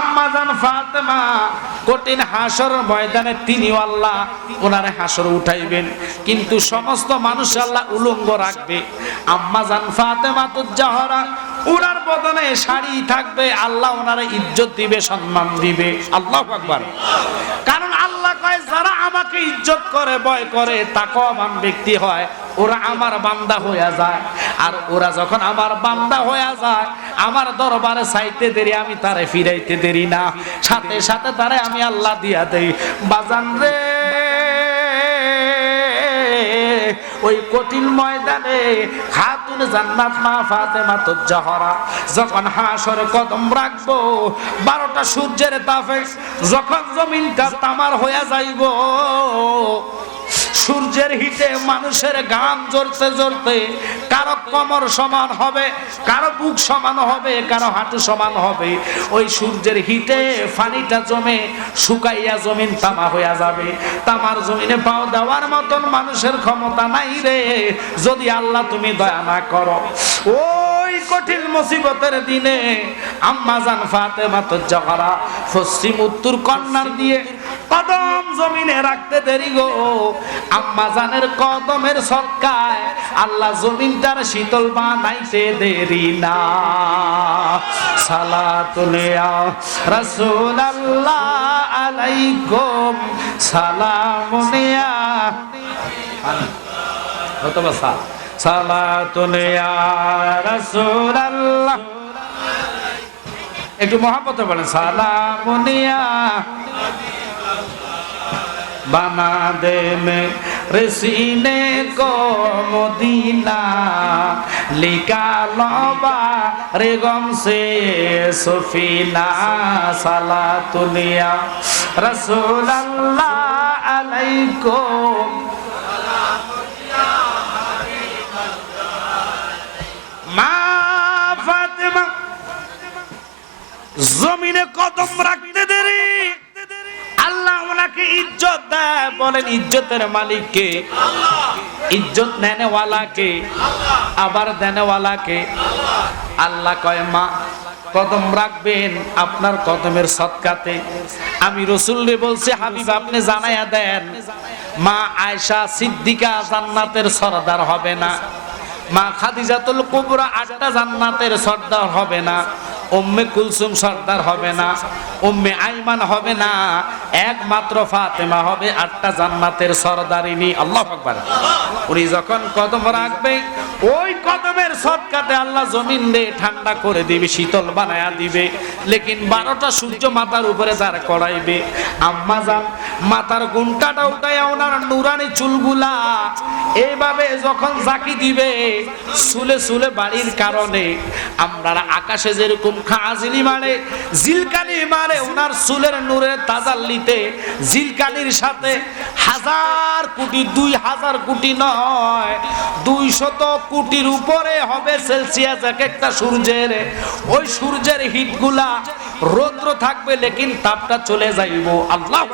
আম্মাজান ফাতেমা, কঠিন তিনি আল্লাহ ওনারে উঠাইবেন। কিন্তু সমস্ত মানুষ আল্লাহ উলঙ্গ রাখবে। আম্মাজান ফাতেমা শাড়ি থাকবে, আল্লাহ ওনারে ইজ্জত দিবে, সম্মান দিবে। আল্লাহ আকবার। কারণ আল্লাহ কয়, যারা আমাকে ইজ্জত করে, ভয় করে তাকওয়াবান ব্যক্তি হয়। ওরা আমার বান্দা হইয়া যায়। আর ওরা যখন আমার বান্দা হইয়া যায়, আমার দরবারে চাইতে দেরি, আমি তারে ফিরাইতে দেরি না। সাথে সাথে তারে আমি আল্লাহ দিয়া দেই। বাজান রে, ওই কঠিন ময়দানে খাতুন জান্নাত মা ফাতেমা তো জহরা যখন হাসর কদম রাখব, বারোটা সূর্যের তাপে যখন জমিনটা তামার হইয়া যাইব সূর্যের হিটে মানুষের গান জ্বলতে জ্বলতে কারও কমর সমান হবে, কারও বুক সমান হবে, কারও হাঁটু সমান হবে। ওই সূর্যের হিটে পানিটা জমে, শুকাইয়া জমিন তামা হইয়া যাবে। তামার জমিনে পাও দেওয়ার মতন মানুষের ক্ষমতা নাই রে। যদি আল্লাহ তুমি দয়া না করো। ওই কঠিন মুসিবতের দিনে আম্মা জান ফাতেমা তো জহরা, পশ্চিম উত্তর কন্যার দিয়ে কদম জমিনে রাখতে দেরি গো। আম্মা জানের কদমের সরকায় আল্লাহ জমিনটার শীতল বানাইতে দেরি না। সালাতুলিয়া রাসূল আল্লাহ আলাইকুম। সালামুনিয়া রাসূল আল্লাহ একটু মহাপত বলেন সালামুনিয়া बना दे में रसीने को मदीना निकालो रे गम से सुफीना सला तुलिया रसूल अल्लाह अलैकुम মা ফাতেমা জমিনে কদম রাখতে বলেন ইজ্জতের মালিককে, ইজ্জত নেনেওয়ালাকে, আবার দেনেওয়ালাকে। আল্লাহ কয়, মা, কদম রাখবেন আপনার কদমের সৎকাতে আমি রসুল্লে বলছি, হাবিব, আপনি জানাইয়া দেন, মা আয়সা সিদ্দিকা জান্নাতের সরদার হবে না। মা খাদিজাতুল কুবরা আটটা জান্নাতের সর্দার হবে না। উম্মে কুলসুম সর্দার হবে না। উম্মে আইমান হবে না। একমাত্র ফাতেমা হবে, আটটা জান্নাতের সর্দারিনী। আল্লাহ আকবার। উনি যখন কদম রাখবে, ওই কদমের সৎকাতে আল্লাহ জমিন রে ঠান্ডা করে দিবে, শীতল বানায়া দিবে। লেকিন বারোটা সূর্য মাথার উপরে যার করাইবে। আম্মা যান মাথার গুনটাটা উঠাইয়া ওনার নুরানি চুলগুলা এইভাবে যখন জাকি দিবে, সুলে সুলে বাড়ির কারণে। আমরা আকাশে যেরকম খাজিলি মারে জিলকানি মারে ওনার চুলের নূরের তাজাল্লিতে জিলকানির সাথে হাজার কোটি, দুই হাজার কোটি নয় দুই শত কোটির উপরে হবে সেলসিয়াস এক একটা সূর্যের। ওই সূর্যের হিটগুলা রৌদ্র থাকবে, লেকিন তাপটা চলে যাইব। আল্লাহ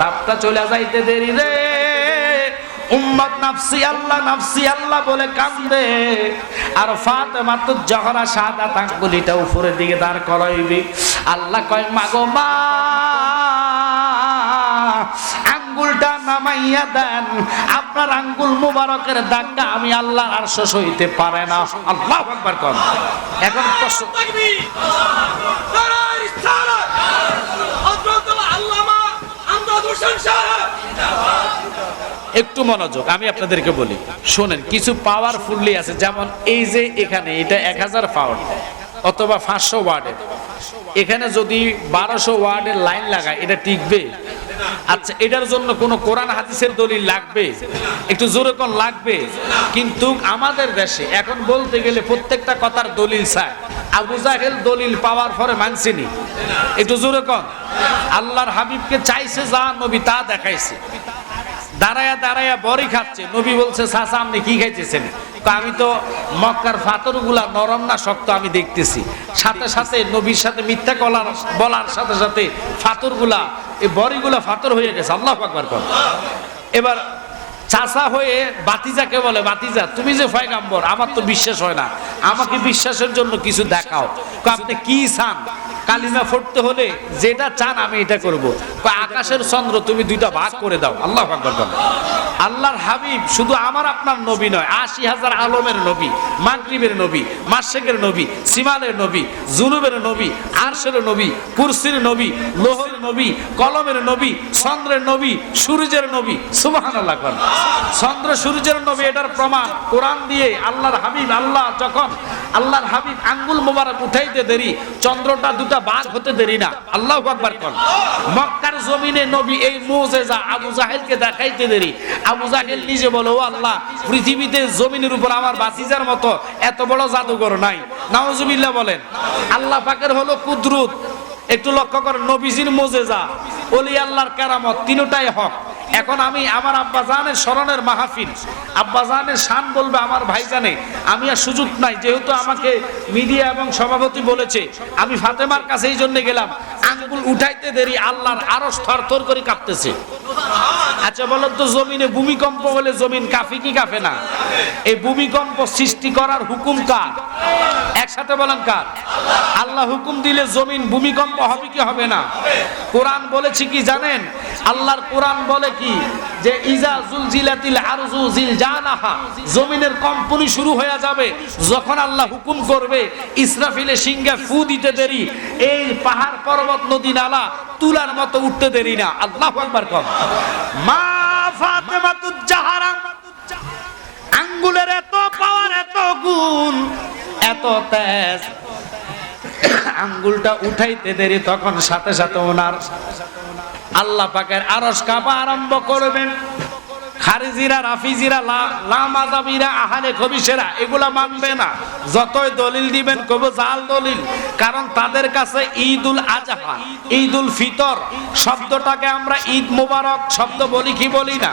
তাপটা চলে যাইতে দেরি রে। উম্মত নাফসি আল্লাহ নাফসি আল্লাহ বলে কান্দে আর ফাতেমা তো জহরা সাদা তাকগুলিটা উপরের দিকে দাঁড় করাইবি আল্লাহ কয় মাগো মা আঙ্গুলটা নামাইয়া দেন আপনার আঙ্গুল মুবারকের দাগটা আমি আল্লাহর আর সইতে পারে না আল্লাহ একবার কর এখন আল্লামা আমদাদ হোসেন সাহেব একটু মনোযোগ, আমি আপনাদেরকে বলি। শোনেন, কিছু পাওয়ারফুললি আছে, যেমন এই যে এখানে, এটা এক হাজার পাওয়ার অথবা পাঁচশো ওয়ার্ডের। এখানে যদি বারোশো ওয়ার্ডের লাইন লাগায়, এটা টিকবে? আচ্ছা এটার জন্য কোনো কোরআন, হাদিসের দলিল লাগবে? একটু জোরে কোন, লাগবে? কিন্তু আমাদের দেশে, এখন বলতে গেলে প্রত্যেকটা কথার দলিল চায় আবু জাহেল দলিল পাওয়ার পরে মানছিনি? একটু জোরে কন? আল্লাহর হাবিবকে চাইছে যা নবী তা দেখাইছে। দাঁড়ায়া দাঁড়ায়া বড়ি খাচ্ছে। নবী বলছে, চাচা, আপনি কি খাইতেছেন? আমি তো মক্কার ফাতরগুলা নরম না শক্ত আমি দেখতেছি। সাথে সাথে নবীর সাথে মিথ্যা কলার, বলার সাথে সাথে ফাতরগুলা, এই বড়িগুলা ফাতর হয়ে গেছে। আল্লাহ আকবার কর। এবার চাচা হয়ে বাতিজাকে বলে, বাতিজা, তুমি যে ফয়গাম্বর আমার তো বিশ্বাস হয় না। আমাকে বিশ্বাসের জন্য কিছু দেখাও। আপনি কি চান? কালিমা ফুটতে হলে যেটা চান আমি এটা করব। আকাশের চন্দ্র তুমি দুইটা ভাগ করে দাও। আল্লাহ আল্লাহর হাবিব শুধু আমার আপনার নবী নয়, আশি হাজার আলমের নবী, মাগরিবের নবী, মাসেকের নবী, সিমালের নবী, জুনুবের নবী, আরশের নবী, কুরসির নবী, লোহের নবী, কলমের নবী, চন্দ্রের নবী, সূর্যের নবী সুবহান আল্লাহ চন্দ্র, সূর্যের নবী, এটার প্রমাণ। কোরআন দিয়ে আল্লাহর হাবিব, আল্লাহ যখন, আল্লাহর হাবিব আঙ্গুল মোবারক উঠাইতে দেরি, চন্দ্রটা দুটা বাঘ হতে দেরি না। আল্লাহ আকবার কর মক্কার জমিনে নবী এই মোজেজা আবু জাহেলকে দেখাইতে দেরি। আবু জাহেল নিজে বলে আল্লাহ, পৃথিবীতে জমিনের উপর আমার বাসিজার মতো এত বড় জাদুঘর নাই। নাওজুবিল্লাহ বলেন, আল্লাহ পাকের হলো কুদরুত। একটু লক্ষ্য কর নবীজির মোজেজা অলি আল্লাহর কারামত, তিনটাই হক। এখন আমি আমার আব্বাজানের স্মরণের মাহফিল। আব্বাজানের শান বলবে আমার ভাইজানে, আমি আর সুযোগ নাই, যেহেতু আমাকে মিডিয়া এবং সভাপতি বলেছে, আমি ফাতেমার কাছে এই জন্য গেলাম, আঙ্গুল উঠাইতে দেরি, আল্লাহর আরও স্থর থর করে কাঁপতেছে। আচ্ছা বলেন তো, জমিনে ভূমিকম্প হলে জমিন কাফি কি কাফে না? এই ভূমিকম্প সৃষ্টি করার হুকুম কার? একসাথে বলেন কার? আল্লাহ হুকুম দিলে জমিন ভূমিকম্প হবে কি হবে না? কোরআন বলেছে কি জানেন? আল্লাহর কোরআন বলে কি? যে ইজা জুলজিলাতিল আরজু জিলজালাহা জমিনের কম্পনি শুরু হয়ে যাবে। যখন আল্লাহ হুকুম করবে, ইসরাফিলে সিংহে ফু দিতে দেরি, এই পাহাড় পর্বত, নদী, নালা তুলার মতো উঠতে দেরি না। আল্লাহ একবার কম। মা ফাতেমাতুজ জাহারা আঙ্গুলের এত পাওয়ার, এত গুণ। এত তেজ। আঙ্গুলটা উঠাইতে দেরি, তখন সাথে সাথে ওনার আল্লাহ পাকের আরস কাপা আরম্ভ করবেন। খারিজিরা, রাফিজিরা লামাজাবিরা, আহালে খবিসেরা এগুলা মানবে না। যতই দলিল দিবেন কব জাল দলিল, কারণ তাদের কাছে ঈদুল আজহা, ঈদুল ফিতর, শব্দটাকে আমরা ঈদ মোবারক শব্দ বলি কি বলি না?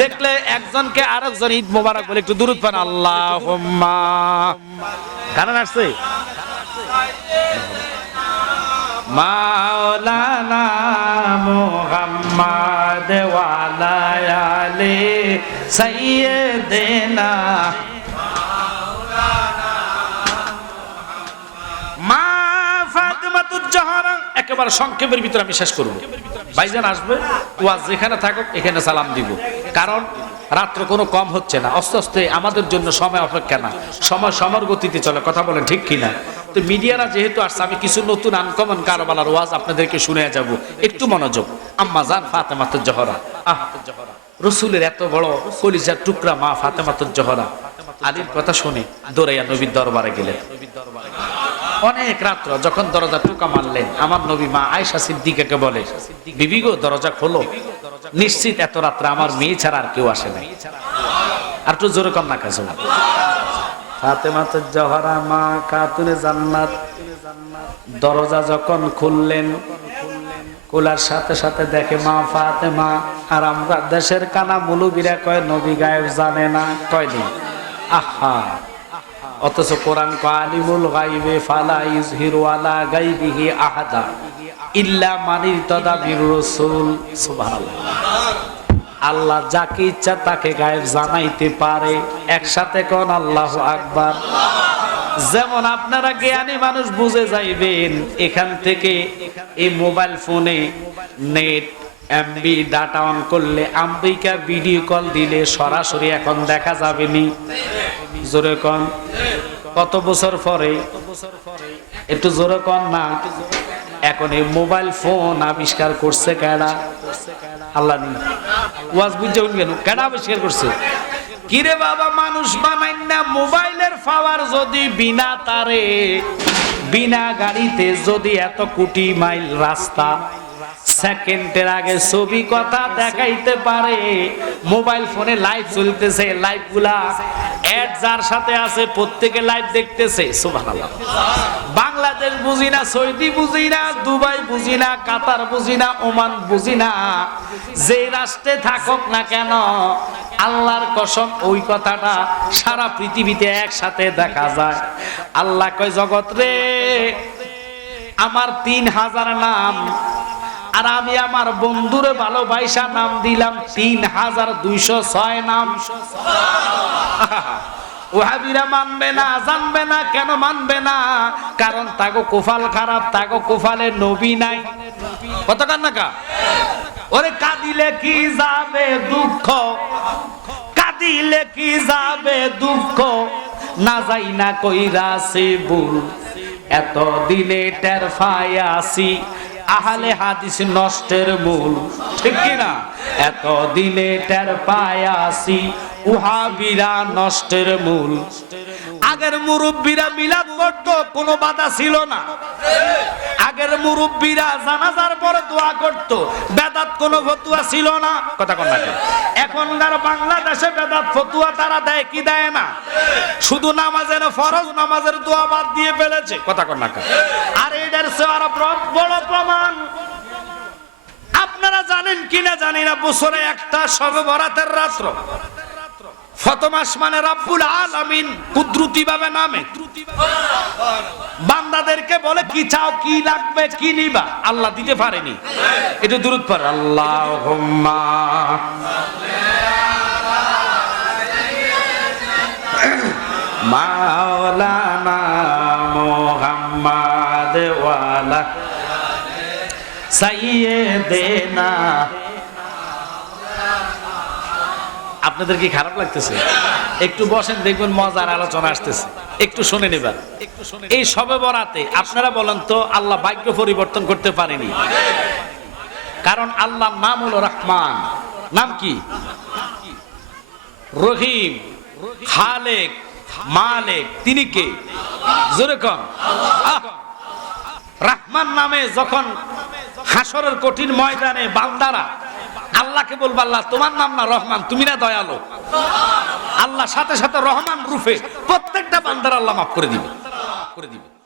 দেখলে একজনকে আরেকজন ঈদ মোবারক বলে, একটু দূরত পান আল্লাহ কারণ আসছে? মাওলানা মোহাম্মদ জাহরা একেবারে সংক্ষেপের ভিতরে আমি শেষ করব। ভাইজান আসবে, ওয়াজ যেখানে থাকুক এখানে সালাম দিব। কারণ রাত্র কোনো কম হচ্ছে না। আস্তে আস্তে আমাদের জন্য সময় অপেক্ষা না। সময় সমর গতিতে চলে। কথা বলেন ঠিক কিনা? তো মিডিয়ারা যেহেতু আসছে, আমি কিছু নতুন আনকমন কারবালার ওয়াজ আপনাদেরকে শুনে যাব। একটু মনোযোগ। আম্মা জান ফাতেমাতুজ জহরা আহ রসুলের এত বড় কলিজার টুকরা মা ফাতেমাতুজ জহরা আলীর কথা শুনে দৌড়াইয়া নবীর দরবারে গেলেন। অনেক রাত্র যখন দরজা টুকা মারলেন, আমার নবী মা আয়সা সিদ্দিকাকে বলে, বিবি গো, দরজা খোলো। নিশ্চিত এত রাত্রে আমার মেয়ে ছাড়া আর কেউ আসে না আর একটু জোরে কম না কাছে ফাতেমা তো জহরা মা খাতুনে জান্নাত। দরজা যখন খুললেন খোলার সাথে সাথে দেখে মা ফাতে মা আর আমরা দেশের কানা মুলুবিরা কয়, নবী গায়েব জানে না, কয়নি। আহা। অথচ কোরআন কালিমুল গাইবে ফালা ইজহিরু আলা গাইবিহি আহাদা ইল্লা মানির তদাবির রাসূল। সুবহানাল্লাহ। আল্লাহ যাকে ইচ্ছা তাকে গায়েব জানাইতে পারে। একসাথে কোন আল্লাহ আকবার। যেমন আপনারা জ্ঞানী মানুষ বুঝে যাইবেন, এখান থেকে এই মোবাইল ফোনে নেট এমবি ডাটা অন করলে আমেরিকা ভিডিও কল দিলে সরাসরি এখন দেখা যাবে নি। জোরে কন। কত বছর পরে? একটু জোরে কন না। এখন এই মোবাইল ফোন আবিষ্কার করছে কেডা আল্লাহ ওয়াজ বুঝছে কেন কেডা আবিষ্কার করছে? কিরে বাবা, মানুষ বানাই না? মোবাইলের পাওয়ার যদি বিনা তারে, বিনা গাড়িতে যদি এত কোটি মাইল রাস্তা, সেকেন্ডের আগে ছবি কথা দেখাইতে পারে। মোবাইল ফোনে লাইভ চলতেছে লাইভগুলা অ্যাড যার সাথে আছে, প্রত্যেকে লাইভ দেখতেছে, সুবহানাল্লাহ। বাংলাদেশ বুঝি না, সৌদি বুঝি না, দুবাই বুঝি না, কাতার বুঝি না, ওমান বুঝি না। যে রাষ্ট্রে থাকুক না কেন আল্লাহর কসম, ওই কথাটা সারা পৃথিবীতে একসাথে দেখা যায়। আল্লাহ কয়, জগৎ রে, আমার তিন হাজার নাম, আর আমি আমার বন্ধুরে ভালোবাসা নাম দিলাম তিন হাজার দুইশো ছয় নাম। ওহাবিরা মানবে না, জানবে না, কেন মানবে না? কারণ তাগো কোফাল খারাপ, তাগো কোফালে নবী নাই। কত কান্নাকা ওরে কাঁদিলে কি যাবে দুঃখ? কাঁদিলে কি যাবে দুঃখ? না যাই না কইরাছে ভুল এত দিনে টের ফায়াসি আহলে হাদিস নষ্টের মূল। ঠিক কি না? এত দিনে টের পায়াসি উহাবিরা নষ্টের মূল। আগের মুরব্বীরা মিলাদ করতো, কোনো বাধা ছিল না। আগের মুরব্বীরা জানাজার পরে দোয়া করত, বেদাত কোনো ফতুয়া ছিল না। কথা কন এখনকার বাংলাদেশে বেদাত ফতুয়া তারা দেয় কি দেয় না? শুধু নামাজের ফরজ, নামাজের দোয়া বাদ দিয়ে ফেলেছে। কথা কন আর এটার বড়- বড় প্রমাণ। আপনারা জানেন কিনা জানি না, বছরে একটা সবে বরাতের রাত্র। ফতমাস মানে রাব্বুল আলামিন কুদরতি ভাবে নামে। বান্দাদেরকে বলে, কি চাও, কি লাগবে, কি নিবা? আল্লাহ দিতে পারেনি। এটা দূরত পারে আল্লাহ মাওলানা মোহাম্মদ ওয়ালা সাইয়েদেনা আপনাদের কি খারাপ লাগতেছে? একটু বসেন, দেখবেন মজার আলোচনা আসতেছে। একটু শুনে নেবেন। এই সবে বরাতে আপনারা বলেন তো, আল্লাহ ভাগ্য পরিবর্তন করতে পারেনি। কারণ আল্লাহর নাম হলো রহমান। নাম কি? রহিম, খালেক, মালেক। তিনি কে? আহ! রহমান নামে যখন হাসরের কঠিন ময়দানে বান্দারা আল্লাহকে বলব, আল্লাহ, তোমার নাম না রহমান, তুমি না দয়ালো। আল্লাহ সাথে সাথে রহমান রূপে প্রত্যেকটা বান্দার আল্লাহ মাফ করে দিবে। করে দিবে।